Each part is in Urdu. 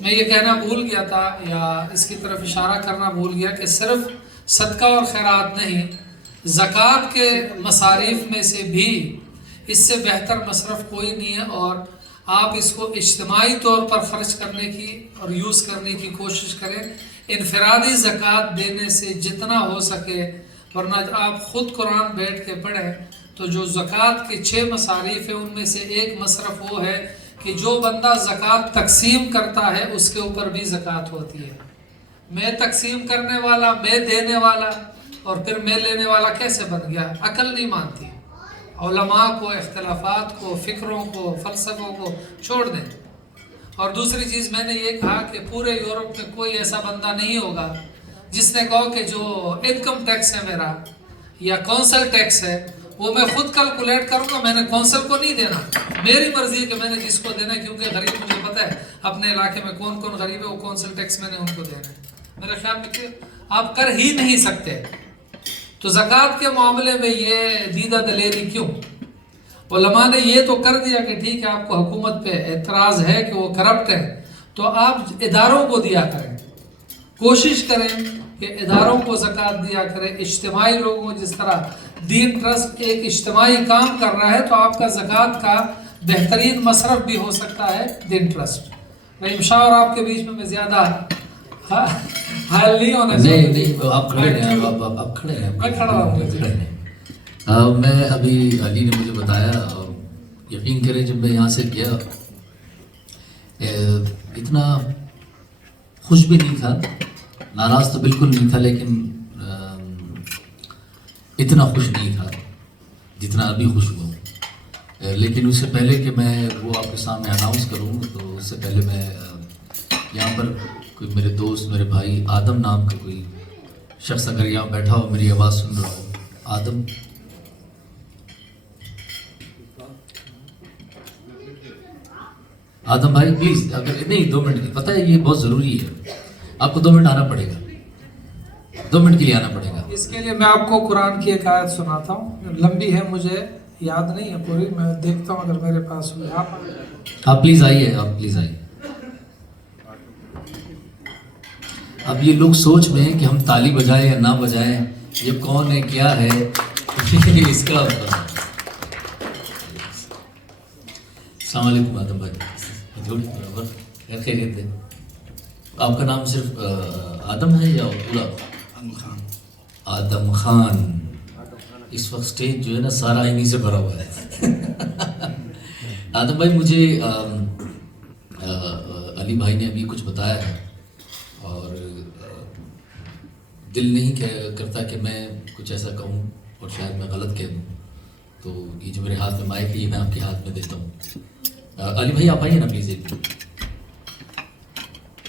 میں یہ کہنا بھول گیا تھا یا اس کی طرف اشارہ کرنا بھول گیا کہ صرف صدقہ اور خیرات نہیں، زکوٰۃ کے مصارف میں سے بھی اس سے بہتر مصرف کوئی نہیں ہے، اور آپ اس کو اجتماعی طور پر خرچ کرنے کی اور یوز کرنے کی کوشش کریں۔ انفرادی زکوٰۃ دینے سے جتنا ہو سکے، ورنہ آپ خود قرآن بیٹھ کے پڑھیں تو جو زکوٰۃ کے 6 مصارف ہیں ان میں سے ایک مصرف وہ ہے کہ جو بندہ زکوٰۃ تقسیم کرتا ہے اس کے اوپر بھی زکوٰۃ ہوتی ہے۔ میں تقسیم کرنے والا، میں دینے والا، اور پھر میں لینے والا کیسے بن گیا؟ عقل نہیں مانتی۔ علماء کو، اختلافات کو، فکروں کو، فلسفوں کو چھوڑ دیں۔ اور دوسری چیز میں نے یہ کہا کہ پورے یورپ میں کوئی ایسا بندہ نہیں ہوگا جس نے کہا کہ جو انکم ٹیکس ہے میرا یا کونسل ٹیکس ہے وہ میں خود کیلکولیٹ کروں گا، میں نے کونسل کو نہیں دینا، میری مرضی ہے کہ میں نے جس کو دینا ہے، کیونکہ غریب مجھے پتہ ہے اپنے علاقے میں کون کون غریب ہے، وہ کونسل ٹیکس میں نے ان کو دینا ہے۔ میرے خیال میں کہ آپ کر ہی نہیں سکتے۔ تو زکوٰۃ کے معاملے میں یہ دیدہ دلیری کیوں؟ علماء نے یہ تو کر دیا کہ ٹھیک ہے آپ کو حکومت پہ اعتراض ہے کہ وہ کرپٹ ہے، تو آپ اداروں کو دیا کریں، کوشش کریں کہ اداروں کو زکوٰۃ دیا کریں، اجتماعی لوگوں، جس طرح دین ٹرسٹ ایک اجتماعی کام کر رہا ہے تو آپ کا زکوٰۃ کا بہترین مصرف بھی ہو سکتا ہے دین ٹرسٹ۔ رحیم شاہ اور آپ کے بیچ میں زیادہ حال نہیں ہونا چاہیے۔ نہیں آپ کھڑے ہیں، آپ کھڑے ہیں، میں کھڑا ہوں۔ میں ابھی علی نے مجھے بتایا، یقین کریں جب میں یہاں سے گیا اتنا خوش بھی نہیں تھا، ناراض تو بالکل نہیں تھا، لیکن اتنا خوش نہیں تھا جتنا ابھی خوش ہوا۔ لیکن اس سے پہلے کہ میں وہ آپ کے سامنے اناؤنس کروں تو اس سے پہلے میں یہاں پر کوئی میرے دوست، میرے بھائی آدم نام کا کوئی شخص اگر یہاں بیٹھا ہو، میری آواز سن رہا ہو، آدم بھائی پلیز، اگر نہیں 2 منٹ کی، پتہ ہے یہ بہت ضروری ہے، آپ کو 2 منٹ آنا پڑے گا، 2 منٹ کے لیے آنا پڑے گا۔ اس کے لیے میں آپ کو قرآن کی ایک آیت سناتا ہوں، لمبی ہے، مجھے یاد نہیں ہے پوری، میں دیکھتا ہوں اگر میرے پاس ہوئی۔ آپ پلیز آئیے، آپ پلیز آئیے۔ اب یہ لوگ سوچ میں ہیں کہ ہم تالی بجائیں یا نہ بجائیں، یہ کون ہے، کیا ہے، اس کا السلام علیکم آدم بھائی، خیریت ہے؟ آپ کا نام صرف آدم ہے یا پورا؟ آدم خان۔ اس وقت سٹیج جو ہے نا سارا انہی سے بھرا ہوا ہے۔ آدم بھائی مجھے علی بھائی نے ابھی کچھ بتایا ہے اور دل نہیں کرتا کہ میں کچھ ایسا کہوں اور شاید میں غلط کہہ دوں، تو یہ جو میرے ہاتھ میں مائک ہے یہ میں آپ کے ہاتھ میں دیتا ہوں۔ علی بھائی آپ آئیے نا پلیز ایک،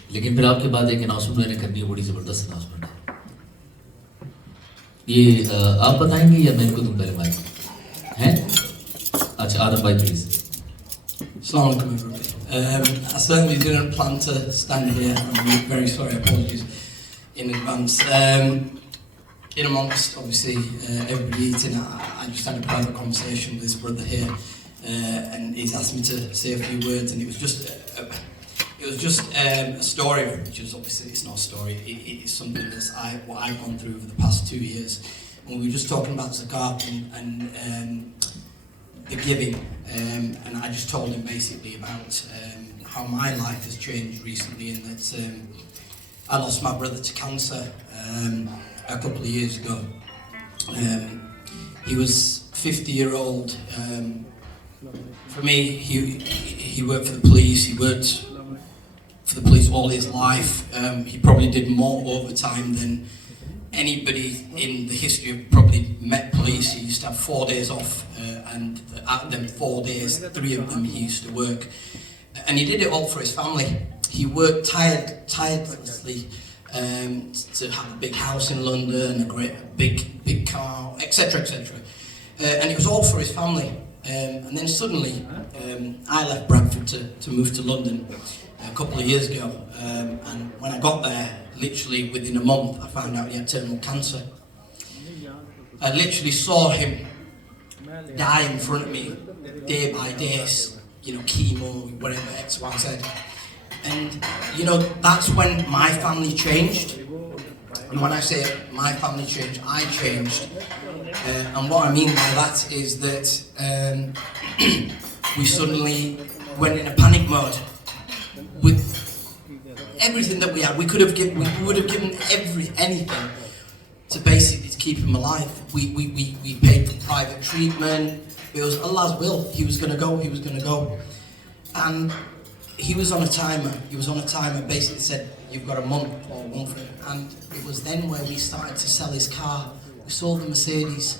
لیکن پھر آپ کے بعد ایک اناؤنسمنٹ میں نے کرنی ہے، بڑی زبردست اناؤنسمنٹ ہے۔ یہ آپ بتائیں گے یا میں ان کو دوں پہلے مائک ہیں؟ اچھا آدم بھائی please. Assalamu alaikum everybody. I certainly didn't plan to stand here. I'm very sorry, apologies in advance. In amongst obviously everybody eating, I just had a private conversation with this brother here, and he's asked me to say a few words, and it was just a story, which is obviously it's not a story. It's something that's what I've gone through over the past 2 years. When we were just talking about zakat and the giving, and I just told him basically about how my life has changed recently, and that I lost my brother to cancer a couple of years ago. He was 50-year-old. For me, he worked for the police. He worked for the police all his life. He probably did more overtime than anybody in the history of probably met police. He used to have 4 days off, and out of them 4 days, 3 of them he used to work, and he did it all for his family. He worked tirelessly to have a big house in London, big car, etc. And it was all for his family. And then suddenly, I left Bradford to move to London a couple of years ago, and when I got there, literally within a month, I found out he had terminal cancer. I literally saw him die in front of me, day by day, chemo, whatever, X, Y, Z. And, you know, that's when my family changed. And when I say my family changed, I changed. And what I mean by that is that we suddenly went in a panic mode. With everything that we had, we would have given anything to basically keep him alive. We paid for private treatment. It was Allah's will. He was going to go. And he was on a timer. Basically said, you've got a month or one for it. And it was then where we started to sell his car. We sold the Mercedes.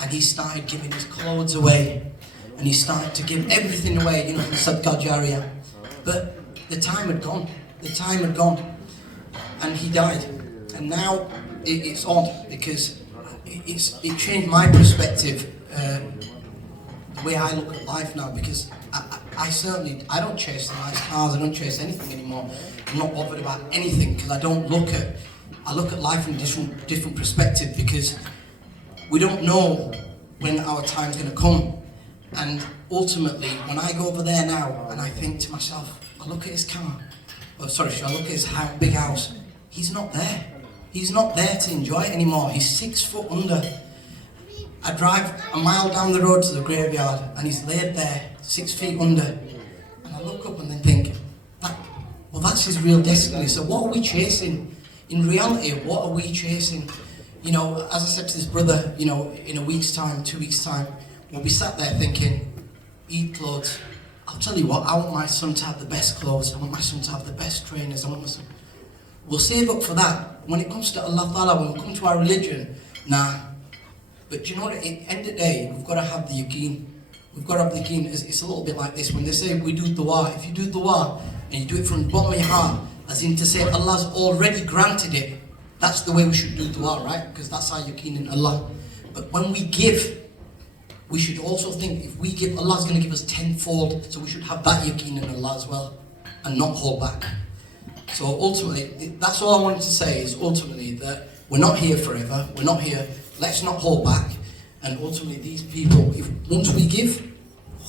And he started giving his clothes away. And he started to give everything away, you know, Sadaqah Jariyah. But the time had gone. And he died. And now it's odd because it changed my perspective, the way I look at life now, because I don't chase the nice cars, I don't chase anything anymore. I'm not bothered about anything because I look at life in a different perspective, because we don't know when our time's going to come. And ultimately, when I go over there now and I think to myself, I look at his car, I look at his big house, he's not there. He's not there to enjoy it anymore. He's 6 foot under. I drive a mile down the road to the graveyard and he's laid there, 6 feet under. And I look up and then think, well, that's his real destiny. So what are we chasing? In reality, what are we chasing? You know, as I said to this brother, you know, in a week's time, 2 weeks' time, we'll be sat there thinking, eat clothes. I'll tell you what, I want my son to have the best clothes. I want my son to have the best trainers. I want my son... We'll save up for that. When it comes to Allah Ta'ala, when we come to our religion, nah. But do you know what, at the end of the day, we've got to have the yaqeen. We've got to have the yaqeen. It's a little bit like this. When they say we do dua, if you do dua, and you do it from the bottom of your heart, as in to say Allah's already granted it, that's the way we should do dua, right? Because that's our yaqeen in Allah. But when we give, we should also think, if we give, Allah's going to give us tenfold, so we should have that yaqeen in Allah as well, and not hold back. So ultimately, that's all I wanted to say, is ultimately that we're not here forever, we're not here, let's not hold back, and ultimately these people, once we give,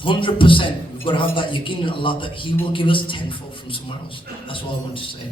100%, we've got to have that yaqeen in Allah that He will give us tenfold from somewhere else. That's all I wanted to say.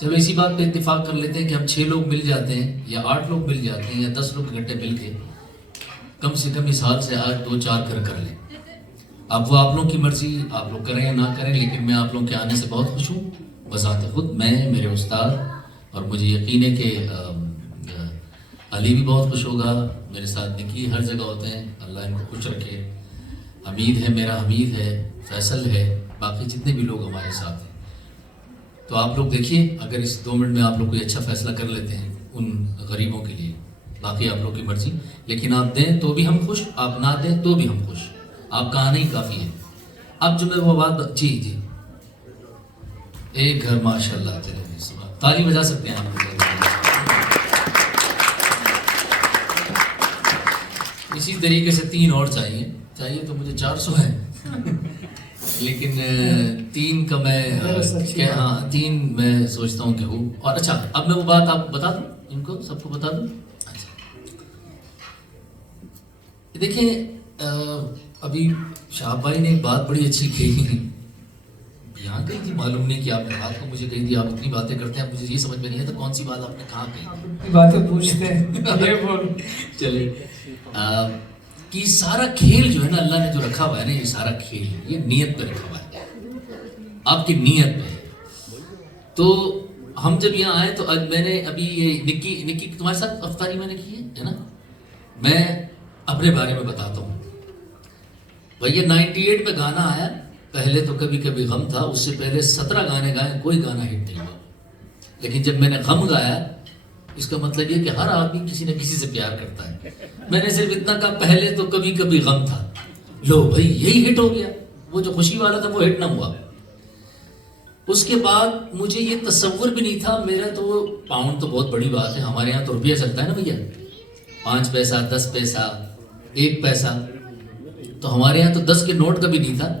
چلو اسی بات پہ اتفاق کر لیتے ہیں کہ ہم 6 لوگ مل جاتے ہیں یا 8 لوگ مل جاتے ہیں یا 10 لوگ اکٹھے مل کے کم سے کم اس حال سے آج 2-4 گھر کر لیں. اب وہ آپ لوگوں کی مرضی، آپ لوگ کریں یا نہ کریں، لیکن میں آپ لوگوں کے آنے سے بہت خوش ہوں. بذات خود میں، میرے استاد، اور مجھے یقین ہے کہ علی بھی بہت خوش ہوگا. میرے ساتھ نکی ہر جگہ ہوتے ہیں، اللہ ان کو خوش رکھے. حمید ہے، میرا حمید ہے، فیصل ہے، باقی جتنے بھی لوگ ہمارے ساتھ ہیں. تو آپ لوگ دیکھیے اگر اس 2 منٹ میں آپ لوگ کوئی اچھا فیصلہ کر لیتے ہیں ان غریبوں کے لیے. باقی آپ لوگ کی مرضی، لیکن آپ دیں تو بھی ہم خوش، آپ نہ دیں تو بھی ہم خوش. آپ کا آنا ہی کافی ہے. اب جو میں وہ بات جی ایک گھر ماشاء اللہ، چلے تالی بجا سکتے ہیں آپ. اسی طریقے سے 3 اور چاہیے تو مجھے 400 ہے لیکن 3 کا میں ہاں 3 میں سوچتا ہوں کہ ہوں. اور اچھا اب میں وہ بات آپ بتا دوں، ان کو سب کو بتا دوں. اچھا دیکھیں ابھی شہاب بھائی نے ایک بات بڑی اچھی کہی، یہاں کہی تھی معلوم نہیں کہ آپ نے بات کو مجھے کہی تھی. آپ اتنی باتیں کرتے ہیں، مجھے یہ سمجھ میں نہیں آتا کون سی بات آپ نے کہاں کہی. باتیں پوچھتے ہیں چلے کہ سارا کھیل جو ہے نا اللہ نے جو رکھا ہوا ہے نا، یہ سارا کھیل یہ نیت پہ رکھا ہوا ہے، آپ کی نیت پہ. تو ہم جب یہاں آئے تو میں نے ابھی یہ نکی تمہارے ساتھ افطاری میں نے کی ہے نا. میں اپنے بارے میں بتاتا ہوں. بھیا 98 میں گانا آیا، پہلے تو کبھی کبھی غم تھا، اس سے پہلے 17 گانے گائے، کوئی گانا ہٹ نہیں ہوا. لیکن جب میں نے غم گایا، اس کا مطلب یہ کہ ہر آدمی کسی نہ کسی سے پیار کرتا ہے. میں نے صرف اتنا کہا پہلے تو کبھی کبھی غم تھا، لو بھائی یہی ہٹ ہو گیا. وہ جو خوشی والا تھا وہ ہٹ نہ ہوا. اس کے بعد مجھے یہ تصور بھی نہیں تھا. میرا تو پاؤنڈ تو بہت بڑی بات ہے، ہمارے یہاں تو روپیہ چلتا ہے نا بھیا، 5 پیسہ 10 پیسہ 1 پیسہ. تو ہمارے یہاں تو 10 کے نوٹ کا بھی نہیں تھا.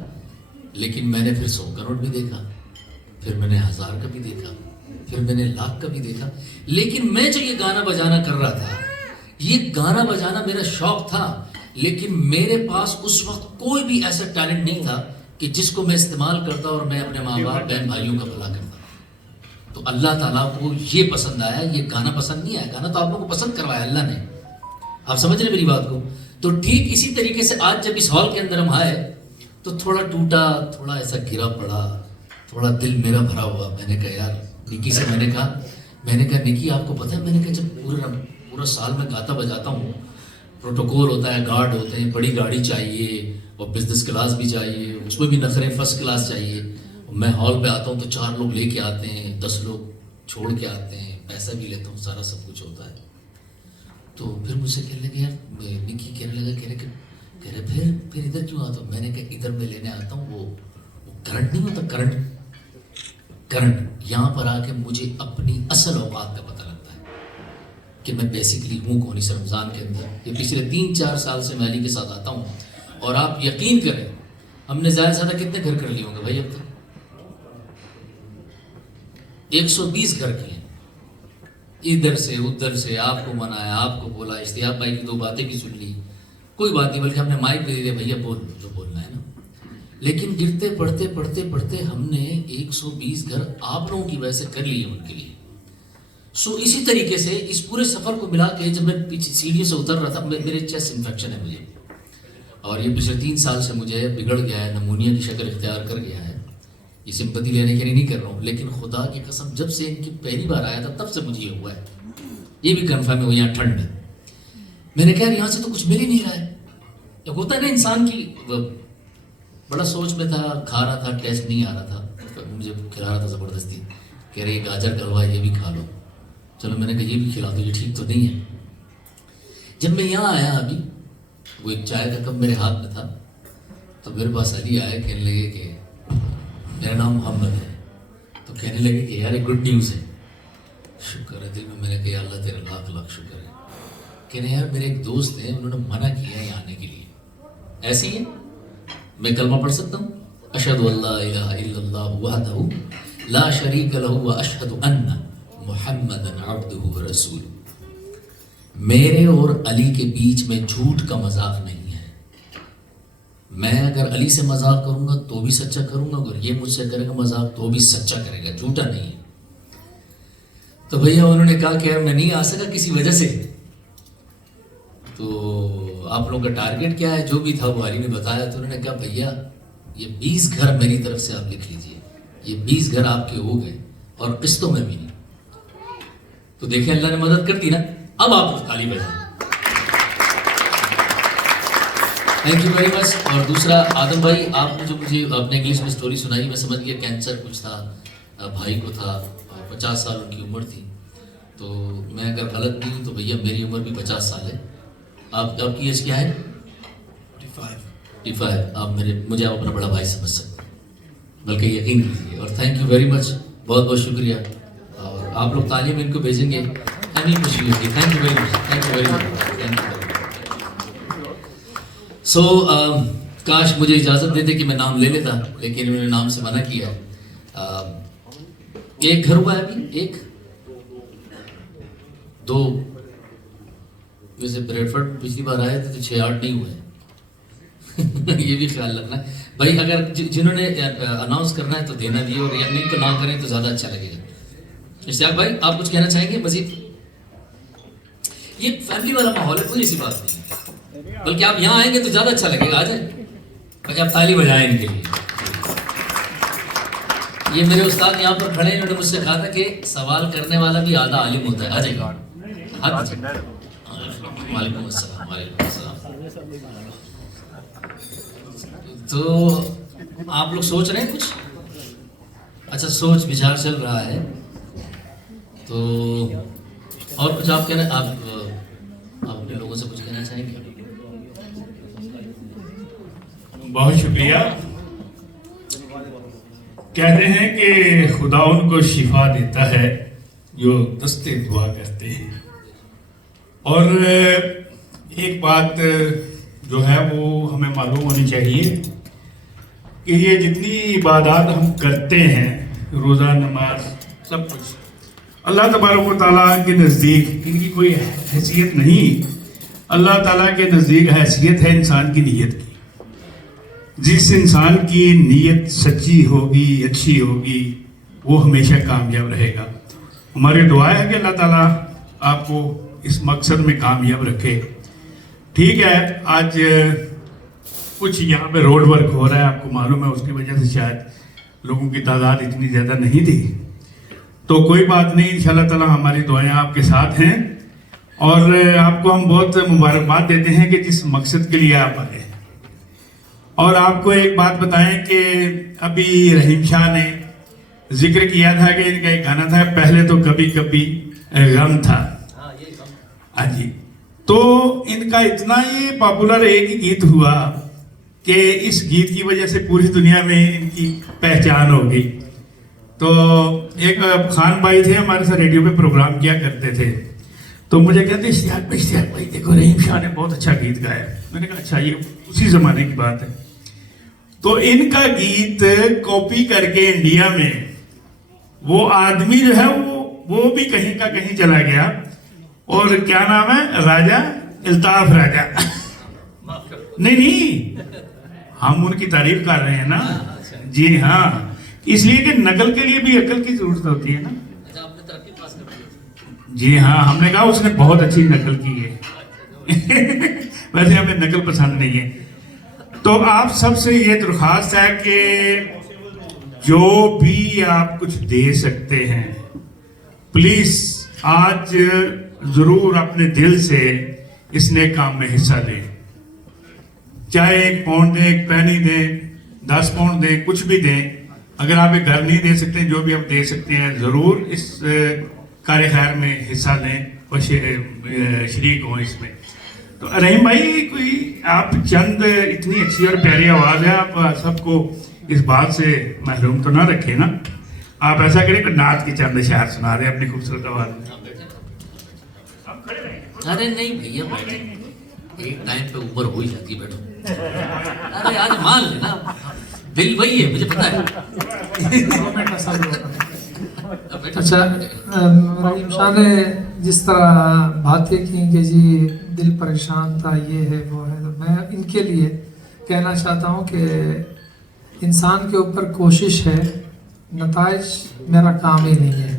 لیکن میں نے پھر 100 کا نوٹ بھی دیکھا، پھر میں نے 1000 کا بھی دیکھا، پھر میں نے 1,00,000 کا بھی دیکھا. لیکن میں جو یہ گانا بجانا کر رہا تھا، یہ گانا بجانا میرا شوق تھا، لیکن میرے پاس اس وقت کوئی بھی ایسا ٹیلنٹ نہیں تھا کہ جس کو میں استعمال کرتا اور میں اپنے ماں باپ بہن بھائیوں کا بھلا کرتا. تو اللہ تعالیٰ کو یہ پسند آیا، یہ گانا پسند نہیں آیا. گانا تو آپ لوگوں کو پسند کروایا اللہ نے. آپ سمجھ رہے میری بات کو. تو ٹھیک اسی طریقے سے آج جب اس ہال کے اندر ہم آئے تو تھوڑا ٹوٹا، تھوڑا ایسا گرا پڑا، تھوڑا دل میرا بھرا ہوا. میں نے کہا یار نکی سے میں نے کہا نکی آپ کو پتہ ہے، میں نے کہا جب پورا سال میں گاتا بجاتا ہوں، پروٹوکول ہوتا ہے، گارڈ ہوتے ہیں، بڑی گاڑی چاہیے اور بزنس کلاس بھی چاہیے، اس میں بھی نخرے فرسٹ کلاس چاہیے. میں ہال پہ آتا ہوں تو 4 لوگ لے کے آتے ہیں، 10 لوگ چھوڑ کے آتے ہیں، پیسہ بھی لیتا ہوں، سارا سب کچھ ہوتا ہے. تو پھر مجھ سے کہنے لگے یار نکی، کہنے لگا کہہ رہے پھر ادھر کیوں آتا ہوں. میں نے کہا ادھر میں لینے آتا ہوں وہ کرنٹ نہیں ہوتا، کرنٹ یہاں پر آ کے مجھے اپنی اصل اوقات کا پتہ لگتا ہے کہ میں بیسیکلی ہوں کون. اس رمضان کے اندر یہ پچھلے 3-4 سال سے میں علی کے ساتھ آتا ہوں، اور آپ یقین کریں ہم نے زیادہ سے زیادہ کتنے گھر کر لیے ہوں گے بھائی؟ اب تک 120 گھر کیے، ادھر سے ادھر سے، آپ کو منایا، آپ کو بولا، اشتیاق بھائی کی 2 باتیں بھی سن لی، کوئی بات نہیں، بلکہ ہم نے مائک دے دیا بھیا بول جو بولنا ہے نا. لیکن گرتے پڑھتے ہم نے 120 گھر آپ لوگوں کی وجہ سے کر لیے ان کے لیے. سو اسی طریقے سے اس پورے سفر کو ملا کے جب میں پیچھے سیڑھیوں سے اتر رہا تھا، میرے چیسٹ انفیکشن ہے مجھے، اور یہ پچھلے 3 سال سے مجھے بگڑ گیا ہے، نمونیا کی شکل اختیار کر گیا ہے. یہ سمپتی لینے کے لیے نہیں کر رہا ہوں، لیکن خدا کی قسم جب سے ان کی پہلی بار آیا تھا تب سے مجھے یہ ہوا ہے. یہ بھی کنفرم ہے، وہ یہاں ٹھنڈ ہے. میں نے کہا یہاں سے تو کچھ مل ہی نہیں رہا ہے. ایک ہوتا ہے نا انسان کی، بڑا سوچ میں تھا، کھا رہا تھا، ٹیسٹ نہیں آ رہا تھا، مجھے کھلا رہا تھا زبردستی، کہہ رہے گاجر کا حلوہ یہ بھی کھا لو. چلو میں نے کہا یہ بھی کھلا دو، یہ ٹھیک تو نہیں ہے. جب میں یہاں آیا ابھی، وہ ایک چائے کا کپ میرے ہاتھ میں تھا، تو میرے پاس علی آئے، کہنے لگے کہ میرا نام محمد ہے. تو کہنے لگے کہ یار ایک گڈ نیوز ہے. شکر ہے دل میں نے کہا اللہ تیرا لاکھ لاکھ شکر ہے. کہنے یار میرے ایک دوست ہیں، انہوں نے منع کیا ہے یہاں آنے کے لیے. ایسی ہے میں کلمہ پڑھ سکتا ہوں، اشہد ان لا الہ الا اللہ وحدہ لا شریک لہ واشہد ان محمدا عبدہ ورسولہ. میرے اور علی کے بیچ میں جھوٹ کا مذاق نہیں ہے. میں اگر علی سے مذاق کروں گا تو بھی سچا کروں گا، اگر یہ مجھ سے کرے گا مذاق تو بھی سچا کرے گا، جھوٹا نہیں ہے. تو بھیا انہوں نے کہا کہ میں نہیں آ سکا کسی وجہ سے. تو آپ لوگوں کا ٹارگیٹ کیا ہے؟ جو بھی تھا وہ علی نے بتایا. تو انہوں نے کہا بھیا یہ 20 گھر میری طرف سے آپ لکھ لیجئے, یہ 20 گھر آپ کے ہو گئے اور قسطوں میں بھی نہیں. تو دیکھیں اللہ نے مدد کر دی نا. اب آپ تالی بجائیں. Thank you very much. اور دوسرا آدم بھائی, آپ نے جو مجھے اپنے انگلش میں سٹوری سنائی, میں سمجھ گیا کینسر کچھ تھا, بھائی کو تھا, 50 سال ان کی عمر تھی. تو میں اگر غلط نہیں ہوں تو بھیا میری عمر بھی 50 سال ہے. آپ کی ایج کیا ہے؟ 55. آپ مجھے آپ اپنا بڑا بھائی سمجھ سکتے ہیں, بلکہ یقین کیجیے. اور تھینک یو ویری مچ, بہت بہت شکریہ. اور آپ لوگ تعلیم ان کو بھیجیں گے, ہمیں خوشی ہوگی. Thank you very much, thank you very much, thank you. So کاش مجھے اجازت دیتے کہ میں نام لے لیتا, لیکن انہوں نے نام سے منع کیا. ایک گھر ہوا ہے ابھی, ایک دو, ویسے بریڈفرڈ پچھلی بار آئے تھے تو 6-8 نہیں ہوئے. یہ بھی خیال رکھنا بھائی. اگر جنہوں نے اناؤنس کرنا ہے تو دینا بھی, اور نہیں تو نہ کریں تو زیادہ اچھا لگے گا. اشتیاق بھائی آپ کچھ کہنا چاہیں گے مزید؟ یہ فیملی والا ماحول ہے, کوئی ایسی بات نہیں, بلکہ آپ یہاں آئیں گے تو زیادہ اچھا لگے گا. آ جائیں, آپ تالی بجائیں ان کے لیے. یہ میرے استاد یہاں پر کھڑے ہیں, انہوں نے مجھ سے کہا تھا کہ سوال کرنے والا بھی آدھا عالم ہوتا ہے. آ جائیے. وعلیکم السلام. وعلیکم السلام. تو آپ لوگ سوچ رہے ہیں کچھ؟ اچھا, سوچ بچار چل رہا ہے. تو اور کچھ آپ کہنا, آپ اپنے لوگوں سے کچھ کہنا چاہیں گے؟ بہت شکریہ. کہتے ہیں کہ خدا ان کو شفا دیتا ہے جو دستے دعا کرتے ہیں. اور ایک بات جو ہے وہ ہمیں معلوم ہونی چاہیے کہ یہ جتنی عبادات ہم کرتے ہیں, روزہ, نماز, سب کچھ اللہ تبارک و تعالیٰ کے نزدیک ان کی کوئی حیثیت نہیں. اللہ تعالیٰ کے نزدیک حیثیت ہے انسان کی نیت کی. جس انسان کی نیت سچی ہوگی, اچھی ہوگی, وہ ہمیشہ کامیاب رہے گا. ہماری دعا ہے کہ اللہ تعالیٰ آپ کو اس مقصد میں کامیاب رکھے. ٹھیک ہے, آج کچھ یہاں پہ روڈ ورک ہو رہا ہے, آپ کو معلوم ہے, اس کی وجہ سے شاید لوگوں کی تعداد اتنی زیادہ نہیں تھی. تو کوئی بات نہیں, انشاءاللہ تعالیٰ ہماری دعائیں آپ کے ساتھ ہیں. اور آپ کو ہم بہت مبارکباد دیتے ہیں کہ جس مقصد کے لیے آپ آئے ہیں. اور آپ کو ایک بات بتائیں کہ ابھی رحیم شاہ نے ذکر کیا تھا کہ ان کا ایک گانا تھا, پہلے تو کبھی کبھی غم تھا. ہاں جی. تو ان کا اتنا ہی پاپولر ایک ہی گیت ہوا کہ اس گیت کی وجہ سے پوری دنیا میں ان کی پہچان ہو گئی. تو ایک خان بھائی تھے ہمارے ساتھ, ریڈیو پہ پروگرام کیا کرتے تھے, تو مجھے کہتے اشتیاق بھائی دیکھو رحیم شاہ نے بہت اچھا گیت گایا. میں نے کہا اچھا, یہ اسی زمانے کی بات ہے. تو ان کا گیت کاپی کر کے انڈیا میں وہ آدمی جو ہے وہ بھی کہیں کا کہیں چلا گیا. اور کیا نام ہے, راجہ الطاف راجہ. نہیں, ہم ان کی تعریف کر رہے ہیں نا. جی ہاں, اس لیے کہ نقل کے لیے بھی عقل کی ضرورت ہوتی ہے نا. جی ہاں, ہم نے کہا اس نے بہت اچھی نقل کی ہے. ویسے ہمیں نقل پسند نہیں ہے. تو آپ سب سے یہ درخواست ہے کہ جو بھی آپ کچھ دے سکتے ہیں, پلیز آج ضرور اپنے دل سے اس نیک کام میں حصہ لیں. چاہے 1 پاؤنڈ دیں, 1 پینی دیں, 10 پاؤنڈ دیں, کچھ بھی دیں. اگر آپ ایک گھر نہیں دے سکتے, جو بھی آپ دے سکتے ہیں, ضرور اس کار خیر میں حصہ لیں اور شریک ہوں اس میں. تو رحیم بھائی, کوئی آپ چند, اتنی اچھی اور پیاری آواز ہے, آپ سب کو اس بات سے محروم تو نہ رکھے نا. آپ ایسا کریں کہ نعت کی چند اشعار سنا دیں اپنی خوبصورت آواز میں. ارے نہیں بھیا, ایک ٹائم پہ اوپر ہو ہی جاتی, بیٹھو. ارے آج مان لینا, دل وہی ہے, مجھے پتا ہے. اچھا, رحیم شاہ نے جس طرح باتیں کی کہ جی دل پریشان تھا, یہ ہے وہ ہے, تو میں ان کے لیے کہنا چاہتا ہوں کہ انسان کے اوپر کوشش ہے, نتائج میرا کام ہی نہیں ہے.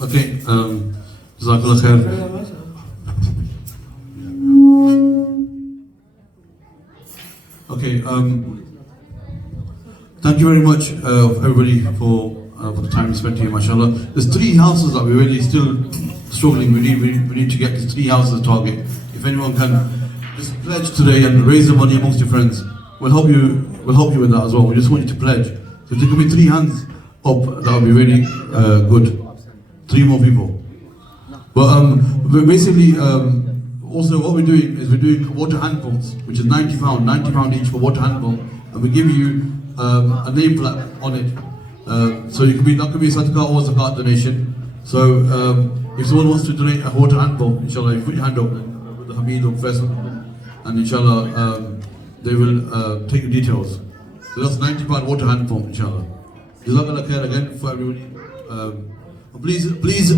Okay, Jazakallah khair. Okay, thank you very much everybody for the time spent here, mashallah. There's 3 houses that we're really still struggling. We need to get to 3 houses target. If anyone can just pledge today and raise the money amongst your friends, we'll help you with that as well. We just want you to pledge. So if there can be 3 hands up, that would be really good. 3 more people. But basically, also what we're doing is we're doing water hand pumps, which is £90 each for water hand pump, and we give you a name plaque on it. So that could be a sadaqah or zakat donation. So if someone wants to donate a water hand pump, inshallah, you put your hand up with the Hamid or Faisal, and inshallah they will take the details. So that's £90 water hand pump, inshallah. Jazakallah khair again for everybody. Please,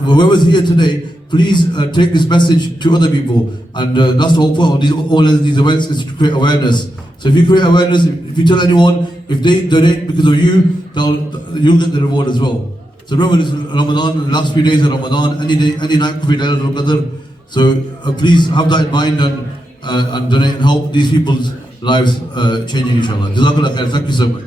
whoever's here today, please take this message to other people, and that's the whole point of all these events, is to create awareness. So if you create awareness, if you tell anyone, if they donate because of you, you'll get the reward as well. So remember, this is Ramadan, the last few days of Ramadan, any night could be Laylatul Qadr. So please have that in mind and donate and help these people's lives changing, inshallah. Jazakallah khair. Thank you so much.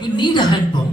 You need a hand pump.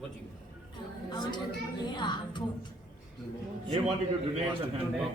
What do you I want to donate a hand pump. They wanted to donate the hand pump.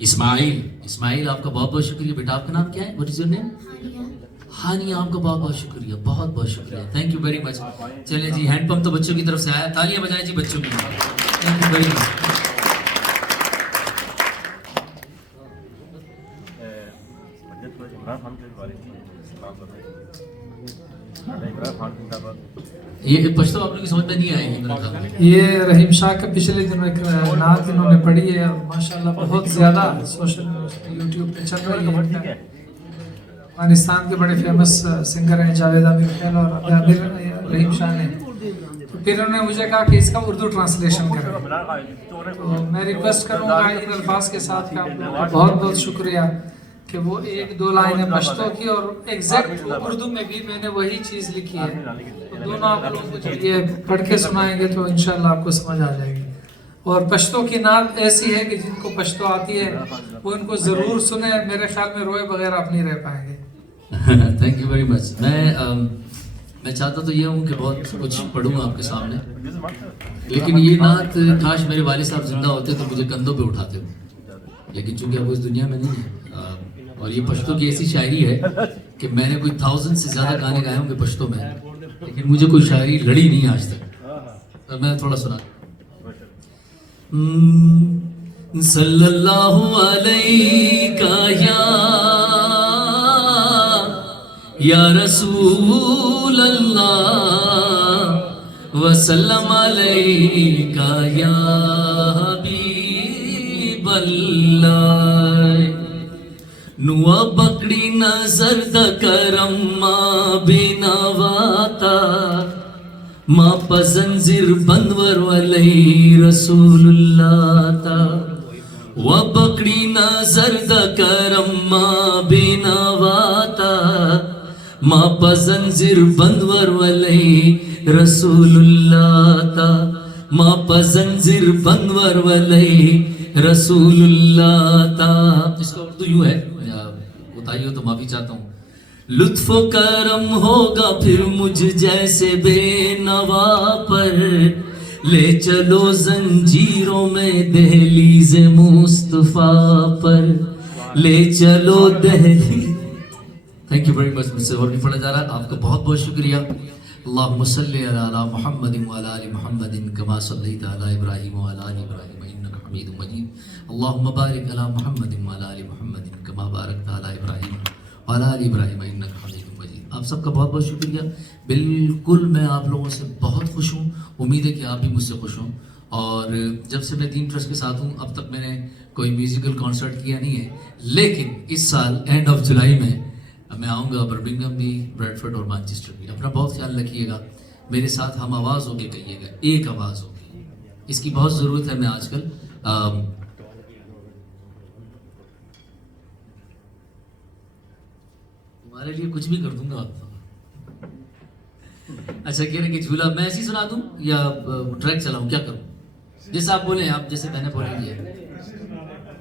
اسماعیل آپ کا بہت بہت شکریہ بیٹا. آپ کا نام کیا ہے؟ What is your name? Hani. آپ کا بہت بہت شکریہ, بہت بہت شکریہ, تھینک یو ویری مچ. چلیں جی, ہینڈ پمپ تو بچوں کی طرف سے آیا, تالیاں بجائیں جی بچوں کی. تھینک یو ویری مچ. یہ پشتو آپ لوگ کی سمجھ میں نہیں آئے گی میرا خیال ہے. یہ رحیم شاہ کا پچھلے دنوں ایک نعت انہوں نے پڑھی ہے, اور ماشاءاللہ بہت زیادہ سوشل یوٹیوب پہ چل رہی ہے. افغانستان کے بڑے فیمس سنگر ہیں جاوید عامر خیل اور عامر رحیم شاہ نے. تو پھر انہوں نے مجھے کہا کہ اس کا اردو ٹرانسلیشن کریں. تو میں ریکویسٹ کروں گا ان الفاظ کے ساتھ کہ آپ لوگوں کا بہت بہت شکریہ کہ وہ ایک دو لائنیں پشتو کی اور ایگزیکٹ اردو میں بھی میں نے وہی چیز لکھی ہے. تو دونوں آپ لوگوں کو جب یہ پڑھ کے سنائیں گے تو انشاءاللہ آپ کو سمجھ آ جائے گی. اور پشتو کی نعت ایسی ہے کہ جن کو پشتو آتی ہے وہ ان کو ضرور سنیں. میرے خیال میں روئے بغیر آپ نہیں رہ پائیں گے. تھینک یو ویری مچ. میں چاہتا تو یہ ہوں کہ بہت کچھ پڑھوں آپ کے سامنے, لیکن یہ نعت کاش میرے والد صاحب زندہ ہوتے تو مجھے کندھوں پہ اٹھاتے ہو, لیکن چونکہ اب اس دنیا میں نہیں ہے. اور یہ پشتو کی ایسی شاعری ہے کہ میں نے کوئی 1000 سے زیادہ گانے گائے ہوں گے پشتو میں, لیکن مجھے کوئی شاعری لڑی نہیں آج تک. میں تھوڑا سنا. صلی اللہ علیہ یا رسول اللہ وسلم علیکہ یا حبیب اللہ. نو بکڑی نظر د کرم ما بینواتا ما پزنزیر بندور ولی رسول اللہ تا. و بکڑی نظر د کرم ما بینواتا ما پزنزیر بندور ولی رسول اللہ تا. ما پزنزیر بندور ولی رسول اللہ تا. اس کا اردو یوں ہے, بتائیے تو معافی چاہتا ہوں. لطف و کرم ہوگا پھر مجھ جیسے بے نوا پر, لے چلو زنجیروں میں دہلیز مصطفیٰ پر, لے چلو دہلی. تھینک یو ویری مچ. مجھ سے اور نہیں پڑھا جا رہا. آپ کا بہت بہت شکریہ. اللہم صلی علی محمد وعلی آل محمد کما صلیت علی ابراہیم وعلی آل ابراہیم انک حمید مجید. اللہم بارک علی محمد وعلی آل محمد کما بارکت علی ابراہیم وعلی آل ابراہیم انک حمید مجید. آپ سب کا بہت بہت شکریہ. بالکل میں آپ لوگوں سے بہت خوش ہوں, امید ہے کہ آپ بھی مجھ سے خوش ہوں. اور جب سے میں دین ٹرسٹ کے ساتھ ہوں اب تک میں نے کوئی میوزیکل کانسرٹ کیا نہیں ہے, لیکن اس سال اینڈ آف جولائی میں میں آؤں گا. برمنگھم بھی, بریڈفورڈ اور مانچسٹر بھی. اپنا بہت خیال رکھیے گا. میرے ساتھ ہم آواز ہو کے کہیے گا, ایک آواز ہوگی. اس کی بہت ضرورت ہے. میں آج کل تمہارے لیے کچھ بھی کر دوں گا. اچھا کہہ رہے کہ جھولا میں ایسی سنا دوں یا ٹریک چلاؤں, کیا کروں؟ جیسے آپ بولیں, آپ جیسے میں نے بولیں گے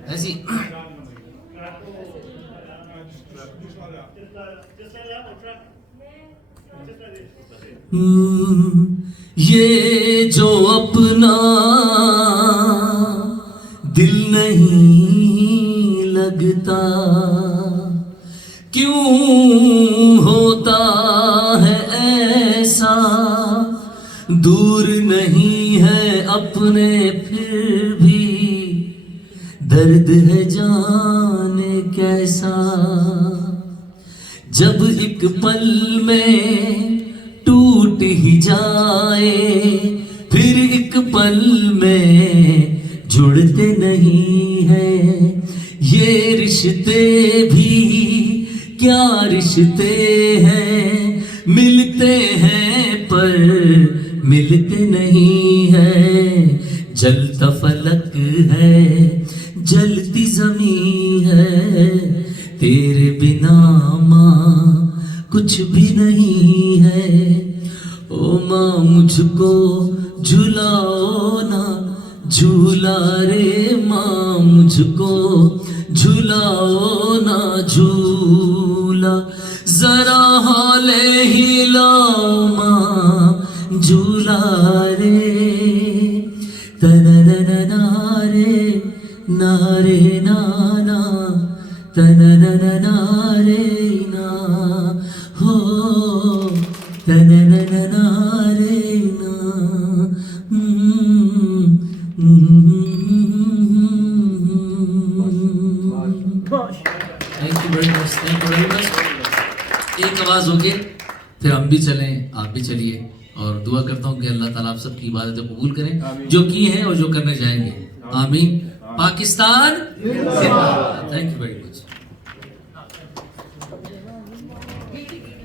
ایسی. یہ جو اپنا دل نہیں لگتا کیوں ہوتا ہے ایسا, دور نہیں ہے اپنے پھر بھی درد ہے جانے کیسا. جب ایک پل میں ٹوٹ ہی جائے پھر ایک پل میں جڑتے نہیں ہیں. یہ رشتے بھی کیا رشتے ہیں, ملتے ہیں پر ملتے نہیں ہیں. جلتا فلک ہے جلتی زمین ہے, تیرے بنا ماں کچھ بھی نہیں ہے. او ماں مجھ کو جھلاؤ نا جھولا رے, ماں مجھ کو جھلاؤ نا جھولا, ذرا ہالے ہلاؤ ماں جھولا رے. تننن نارے نارے نارے تنننا رینا ہو تنننا رینا thank you very much, thank you very much. ایک آواز ہوگی پھر ہم بھی چلیں، آپ بھی چلیے، اور دعا کرتا ہوں کہ اللہ تعالیٰ آپ سب کی عبادتیں قبول کریں جو کی ہیں اور جو کرنے جائیں گے. آمین. Pakistan. Thank you very much.